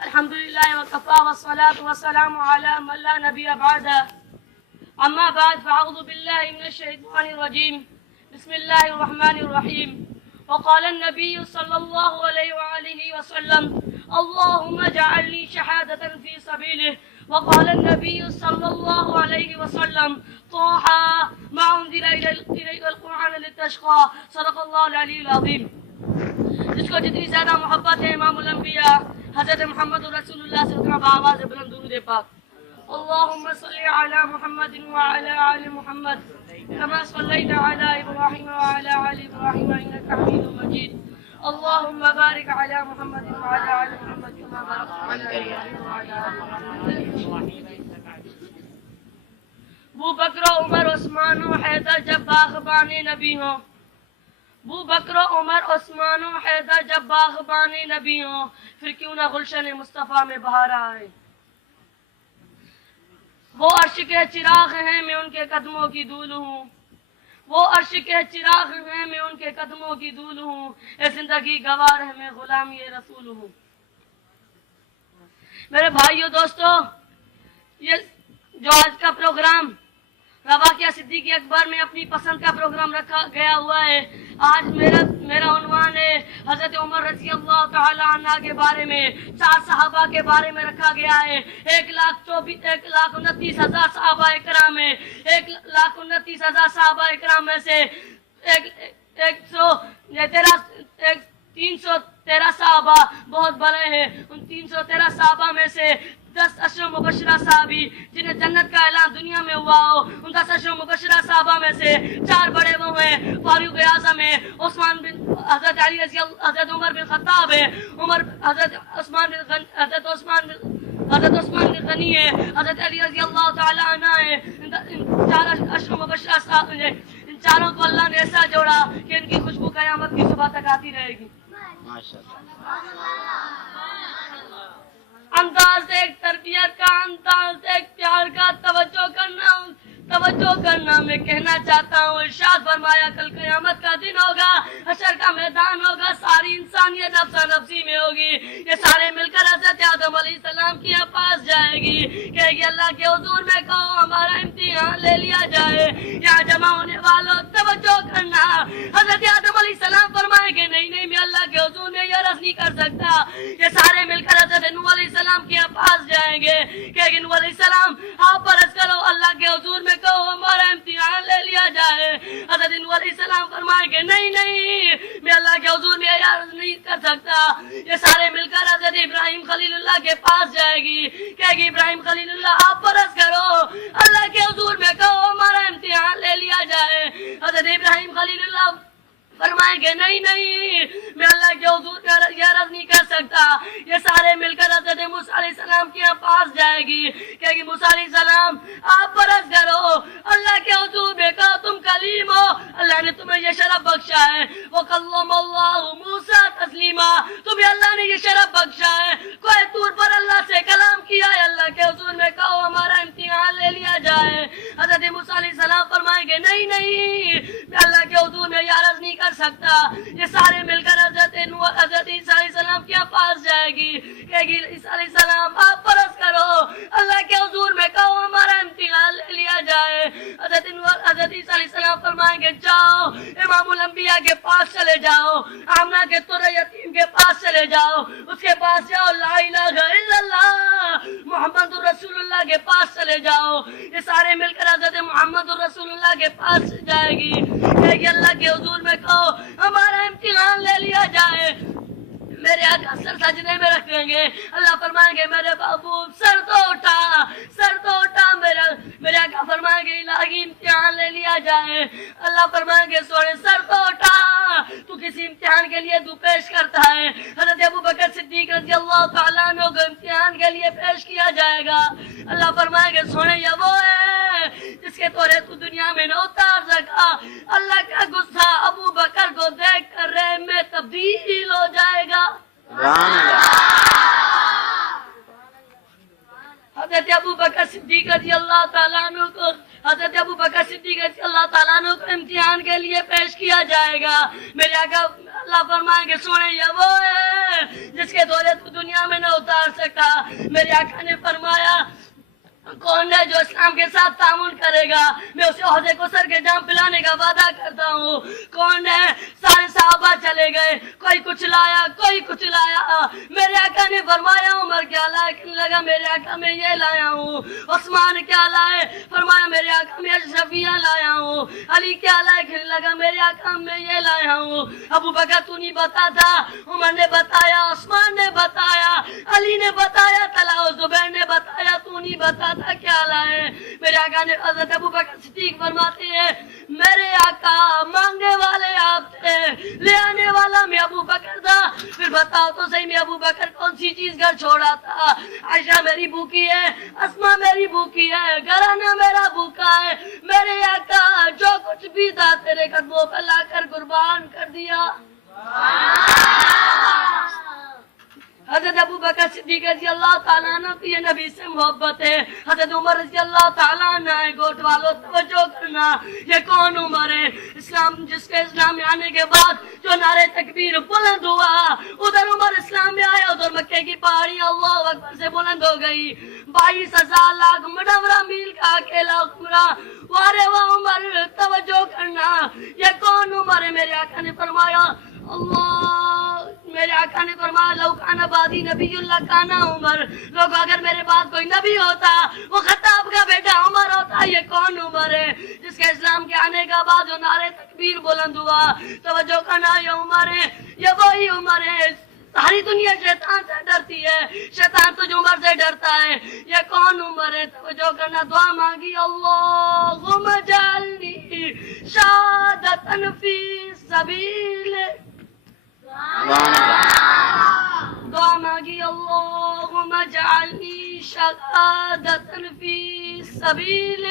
الحمد لله وكفى والصلاة والسلام على من لا نبي بعده. أما بعد فأعوذ بالله من الشيطان الرجيم. بسم الله الرحمن الرحيم. وقال النبي صلى الله عليه وآله وسلم: اللهم اجعل لي شهادة في سبيله. وقال النبي صلى الله عليه وسلم: طه ما أنزل إليك القرآن لتشقى. صدق الله العلي العظيم. جس کو جتنی زیادہ محبت ہے امام الانبیاء حضرت محمد رسول اللہ سے اتنا بآواز بلند درود پاک. اللهم صل على محمد وعلى آل محمد كما صليت على إبراهيم وعلى آل إبراهيم إنك حميد مجيد. اللهم بارك على محمد وعلى آل محمد كما باركت على إبراهيم وعلى آل إبراهيم. ابو بکر عمر عثمان و حیدر جب باغبان نبی ہوں، ابو بکر عمر عثمان و حیدر جب باغبان نبی ہوں، پھر کیوں نہ گلشن مصطفیٰ میں بہار آئے. وہ عرش کے چراغ ہیں میں ان کے قدموں کی دھول ہوں، وہ عرش کے چراغ ہیں میں ان کے قدموں کی دھول ہوں. اے زندگی گوار ہے میں غلامی رسول ہوں. میرے بھائیو دوستو، یہ جو آج کا پروگرام رواقیہ صدیقی اکبر میں اپنی پسند کا پروگرام رکھا گیا ہوا ہے. آج میرا عنوان ہے حضرت عمر رضی اللہ تعالی عنہ کے بارے میں، 4 صحابہ کے بارے میں رکھا گیا ہے. 1,29,000 صحابہ اکرام ہیں. 1,29,000 صحابہ اکرام میں سے 313 صحابہ بہت بڑے ہیں. ان 313 صحابہ میں سے 10 اشر مبشرہ صحابی جنہیں جنت کا اعلان دنیا میں ہوا ہو، ان 10 اشر مبشرہ صحابہ میں سے 4 بڑے وہ ہیں. فاروق اعظم ہے، عثمان بن حضرت علی رضی اللہ، حضرت عمر بن خطاب ہے، حضرت عثمان بن غنی ہے، حضرت علی رضی اللہ تعالی عنہ ہے. ان 4 اشر مبشرہ صحابہ ہیں. ان چاروں کو اللہ نے ایسا جوڑا کہ ان کی خوشبو قیامت کی صبح تک آتی رہے گی. انداز ایک تربیت کا، انداز ایک پیار کا، توجہ کرنا میں کہنا چاہتا ہوں. ارشاد فرمایا کل قیامت کا دن ہوگا، حشر کا میدان ہوگا، ساری انسانیت نفسا نفسی میں ہوگی. یہ سارے مل کر حضرت آدم علیہ السلام کے پاس جائے گی کہ اللہ کے حضور میں کہو ہمارا امتحان لے لیا جائے. یہاں جمع ہونے والوں توجہ کرنا. حضرت آدم علیہ السلام فرمائیں گے نہیں میں اللہ کے حضور میں یہ عرض نہیں کر سکتا. یہ سارے مل کر حضرت نوح علیہ السلام کے پاس جائیں گے کہ نوح علیہ السلام آپ عرض کرو اللہ کے حضور میں کہو ہمارا امتحان لے لیا جائے. حضرت نوح علیہ السلام فرمائیں گے نہیں میں اللہ کے حضور میں یہ عرض نہیں کر سکتا. یہ سارے مل کر حضرت ابراہیم خلیل اللہ کے پاس جائے گی کہ ابراہیم خلیل اللہ آپ عرض کرو اللہ کے حضور میں کہو ہمارا امتحان لے لیا جائے. حضرت ابراہیم خلیل اللہ فرمائیں گے نہیں میں اللہ کے حضور میں یہ عرض نہیں کر سکتا. یہ سارے مل کر حضرت موسیٰ علیہ السلام کے پاس جائے گی کہ موسیٰ علیہ السلام آپ عرض کرو اللہ کے حضور میں کہو تم کلیم ہو، اللہ نے تمہیں یہ شرف بخشا ہے. وَكَلَّمَ اللَّهُ مُوسَىٰ تَسْلِيمًا، تمہیں اللہ نے یہ شرف بخشا ہے. کوہ طور پر اللہ سے کلام کیا ہے، اللہ کے حضور میں کہو ہمارا امتحان لے لیا جائے. حضرت موسیٰ علیہ السلام فرمائیں گے نہیں میں اللہ کے حضور میں یہ عرض نہیں کر سکتا. یہ سارے مل کر حضرت عیسیٰ علیہ السلام کے پاس جائے گی کہ عیسیٰ علیہ السلام آپ عرض کرو اللہ کے حضور میں کہو ہمارا امتحان لے لیا جائے. حضرت عیسیٰ علیہ السلام فرمائیں گے جاؤ امام الانبیاء کے پاس چلے جاؤ، آمنہ کے تر یتیم کے پاس چلے جاؤ، اس کے پاس جاؤ لا الہ الا اللہ محمد رسول اللہ کے پاس چلے جاؤ. یہ سارے مل کر حضرت محمد رسول اللہ کے پاس جائے گی کہ اللہ کے حضور میں کہو ہمارا امتحان لے لیا جائے. میرے آقا سر سجدے میں رکھ دیں گے. اللہ فرمائیں گے میرے محبوب سر تو اٹھا میرے آقا فرمائیں گے الہی امتحان لے لیا جائے. اللہ فرمائیں گے سونے سر تو اٹھا، تو کسی امتحان کے لیے تو پیش کرتا ہے. حضرت ابو بکر صدیق رضی اللہ تعالیٰ عنہ کو امتحان کے لیے پیش کیا جائے گا. اللہ فرمائیں گے سونے یہ وہ ہے جس کے طور تو دنیا میں نہ اتار سکا. اللہ کا غصہ ابو بکر کو دیکھ کر رحم میں تبدیل ہو جائے گا. حضرت ابو بکر صدیق رضی اللہ تعالیٰ عنہ کو امتحان کے لیے پیش کیا جائے گا. میرے آقا اللہ فرمائیں کہ سنے یہ وہ ہے جس کے دولے تو دنیا میں نہ اتار سکتا. میرے آقا نے فرمایا کون ہے جو اسلام کے ساتھ تعاون کرے گا؟ میں اسے عہدے کو سر کے جام پلانے کا وعدہ کرتا ہوں. کون ہے؟ سارے صحابہ چلے گئے، کوئی کچھ لایا کوئی کچھ لایا. میرے آقا نے فرمایا عمر کیا لائے؟ کہنے لگا میرے آقا میں یہ لایا ہوں. عثمان کیا لائے؟ فرمایا میرے آقا میں اشرفیہ لایا ہوں. علی کیا لائے؟ کہنے لگا میرے آقا میں یہ لایا ہوں. ابو بکر تو نہیں بتا تھا، عمر نے بتایا، عثمان نے بتایا، علی نے بتایا، طلحہ زبیر نے بتایا، تو نہیں بتا تھا کیا لائے؟ میرے آقا نے حضرت ابو بکر صدیق فرماتے ہیں میرے آقا مانگنے والے آپ تھے، لے آنے والا میں ابو بکر تھا. پھر بتاؤ تو صحیح میں ابو بکر کون سی چیز گھر چھوڑا تھا؟ عائشہ میری بھوکی ہے، اسما میری بھوکی ہے، گھرانہ میرا بھوکا ہے. میرے آقا جو کچھ بھی تھا تیرے قدموں پہ لا کر قربان کر دیا. حضرت ابو بکر صدیق رضی اللہ تعالیٰ عنہ کی یہ نبی سے محبت ہے. حضرت عمر رضی اللہ تعالیٰ عنہ ہے. گوٹ والوں توجہ کرنا، یہ کون عمر ہے؟ اسلام جس کے اسلام میں آنے کے بعد جو نعرے تکبیر بلند ہوا، ادھر عمر اسلام میں آیا، ادھر مکے کی پہاڑی اللہ اکبر سے بلند ہو گئی. 22,000 لاکھ مڈورا میل کا اکیلا عمرہ. وارے واہ عمر توجہ کرنا، یہ کون عمر ہے؟ میرے آقا نے فرمایا اللہ، میرے آقا نے فرمایا لو کان بعدی نبی اللہ کانا عمر. لوگ اگر میرے بعد کوئی نبی ہوتا وہ خطاب کا بیٹا عمر ہوتا. یہ کون عمر ہے جس کے اسلام کے آنے کے بعد جو نعرے تکبیر بلند ہوا؟ توجہ کرنا، یہ عمر ہے، یہ وہی عمر ہے. ساری دنیا شیطان سے ڈرتی ہے، شیطان تجھ عمر سے ڈرتا ہے. یہ کون عمر ہے؟ توجہ کرنا، دعا مانگی اللہم اجعلنی شہادۃ فی سبیل، دعا مانگی اللہم اجعلنی شہادۃ فی سبیل.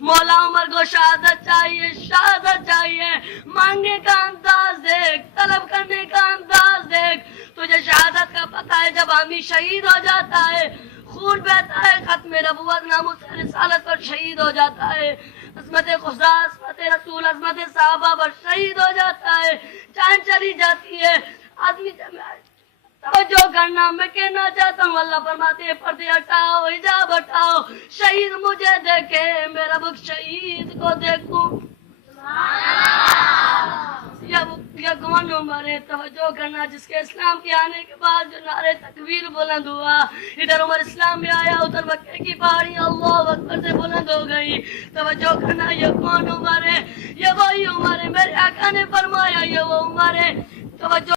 مولا عمر کو شہادت چاہیے، شہادت چاہیے. مانگنے کا انداز دیکھ، طلب کرنے کا انداز دیکھ. تجھے شہادت کا پتہ ہے جب آدمی شہید ہو جاتا ہے، خون بہتا ہے، ختم نبوت ناموس رسالت پر شہید ہو جاتا ہے، عظمت خدا، عظمت رسول، عظمت صحابہ پر شہید ہو جاتا ہے، جان چلی جاتی ہے. آدمی توجہ کرنا، میں کہنا چاہتا ہوں اللہ فرماتے ہیں پردے ہٹاؤ، حجاب ہٹاؤ. شہید مجھے دیکھے، میرا رب شہید کو دیکھوں. یہ کون عمر ہے؟ توجہ کرنا، جس کے اسلام کے آنے کے بعد جو نعرے تکبیر بلند ہوا، ادھر عمر اسلام میں آیا، ادھر مکے کی پہاڑی اللہ اکبر سے بلند ہو گئی. توجہ کرنا، یہ کون عمر ہے؟ یہ وہی عمر ہے. میرے آقا نے فرمایا یہ وہ عمر ہے. توجہ